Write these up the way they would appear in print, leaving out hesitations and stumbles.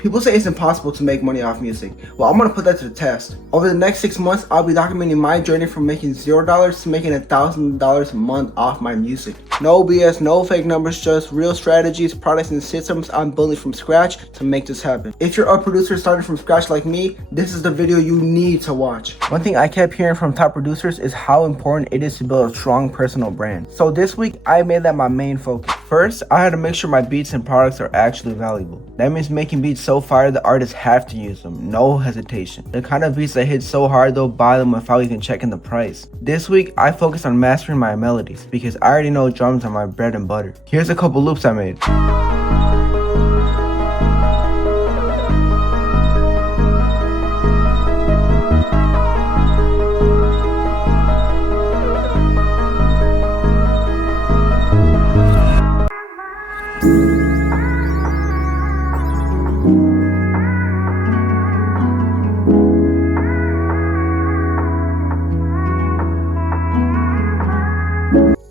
People say it's impossible to make money off music. Well, I'm gonna put that to the test. Over the next 6 months, I'll be documenting my journey from making $0 to making $1,000 a month off my music. No BS, no fake numbers, just real strategies, products, and systems I'm building from scratch to make this happen. If you're a producer starting from scratch like me, this is the video you need to watch. One thing I kept hearing from top producers is how important it is to build a strong personal brand. So this week, I made that my main focus. First, I had to make sure my beats and products are actually valuable. That means making beats so fire the artists have to use them, no hesitation. The kind of beats that hit so hard they'll buy them without even checking the price. This week, I focused on mastering my melodies because I already know drums are my bread and butter. Here's a couple loops I made.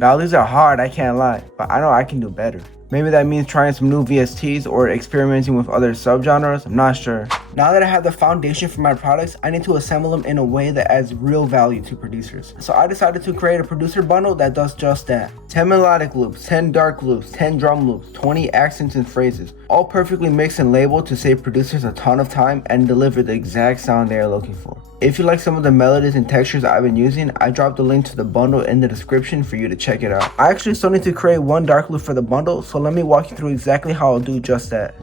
Now these are hard, I can't lie, but I know I can do better. Maybe that means trying some new VSTs or experimenting with other subgenres, I'm not sure. Now that I have the foundation for my products, I need to assemble them in a way that adds real value to producers. So I decided to create a producer bundle that does just that. 10 melodic loops, 10 dark loops, 10 drum loops, 20 accents and phrases, all perfectly mixed and labeled to save producers a ton of time and deliver the exact sound they are looking for. If you like some of the melodies and textures I've been using, I dropped the link to the bundle in the description for you to check it out. I actually still need to create one dark loop for the bundle, so let me walk you through exactly how I'll do just that.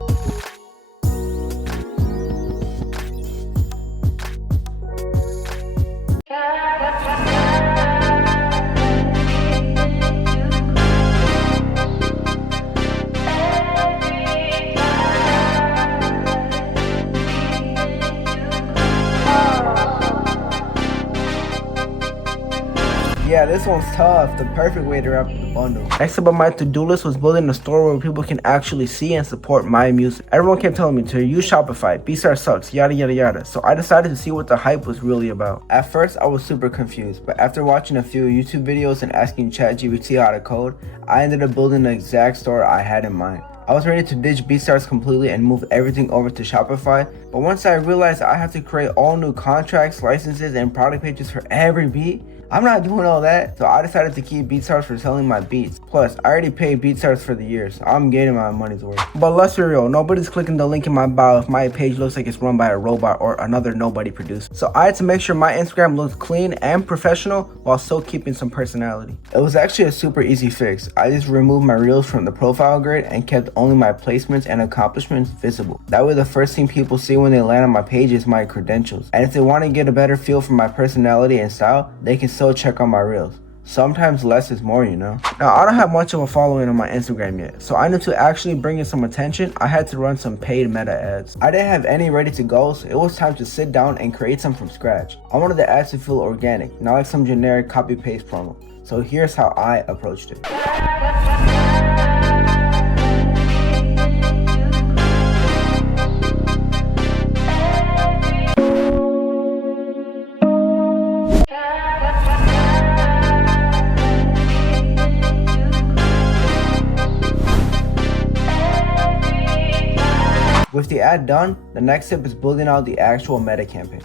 Yeah, this one's tough, the perfect way to wrap up the bundle. Next up on my to-do list was building a store where people can actually see and support my music. Everyone kept telling me to use Shopify, BeatStars sucks, yada yada yada, so I decided to see what the hype was really about. At first, I was super confused, but after watching a few YouTube videos and asking ChatGPT how to code, I ended up building the exact store I had in mind. I was ready to ditch BeatStars completely and move everything over to Shopify, but once I realized I have to create all new contracts, licenses, and product pages for every beat, I'm not doing all that, so I decided to keep BeatStars for selling my beats. Plus, I already paid BeatStars for the year, so I'm getting my money's worth. But let's be real, nobody's clicking the link in my bio if my page looks like it's run by a robot or another nobody producer. So I had to make sure my Instagram looked clean and professional while still keeping some personality. It was actually a super easy fix. I just removed my reels from the profile grid and kept only my placements and accomplishments visible. That way the first thing people see when they land on my page is my credentials. And if they want to get a better feel for my personality and style, they can still check on my reels. Sometimes less is more, you know. Now, I don't have much of a following on my Instagram yet, so I knew to actually bring in some attention, I had to run some paid meta ads. I didn't have any ready to go, so it was time to sit down and create some from scratch. I wanted the ads to feel organic, not like some generic copy-paste promo. So here's how I approached it. With the ad done, the next step is building out the actual meta campaign.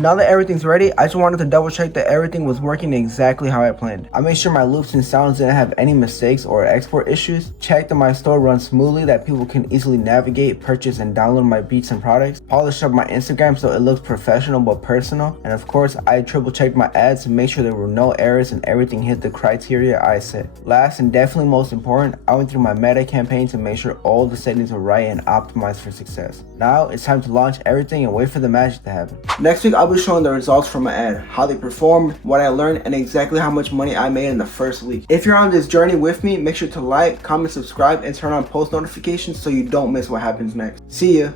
Now that everything's ready, I just wanted to double check that everything was working exactly how I planned. I made sure my loops and sounds didn't have any mistakes or export issues, checked that my store runs smoothly, that people can easily navigate, purchase, and download my beats and products, polished up my Instagram so it looks professional but personal, and of course, I triple checked my ads to make sure there were no errors and everything hit the criteria I set. Last and definitely most important, I went through my meta campaign to make sure all the settings were right and optimized for success. Now, it's time to launch everything and wait for the magic to happen. Next week, I'll be showing the results from my ad, how they performed, what I learned, and exactly how much money I made in the first week. If you're on this journey with me, make sure to like, comment, subscribe, and turn on post notifications so you don't miss what happens next. See ya!